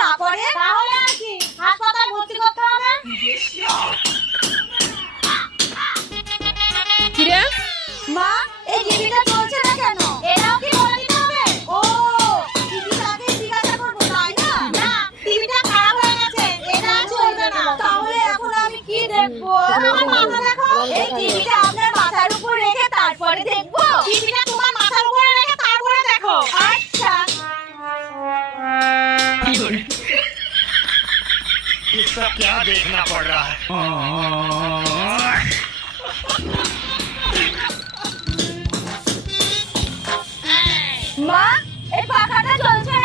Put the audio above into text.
না করে তাহলে আর কি হাসপাতালে ভর্তি করতে হবে। কিরে মা এই টিভিটা চলছে না কেন? এটাও কি বলে দিতে হবে? ও টিভিটাকে জিজ্ঞাসা করবো তাই না? না, টিভিটা খারাপ হয়ে গেছে, এটা আর চলবে না। তাহলে এখন আমি কি দেখবো? আমার মাথা দেখো। এই টিভিটা আপনার মাথার উপর রেখে তারপরে দেখবো। টিভিটা তোমার মাথার উপরে রেখে তারপরে দেখো। আচ্ছা इसका क्या देखना पड़ रहा है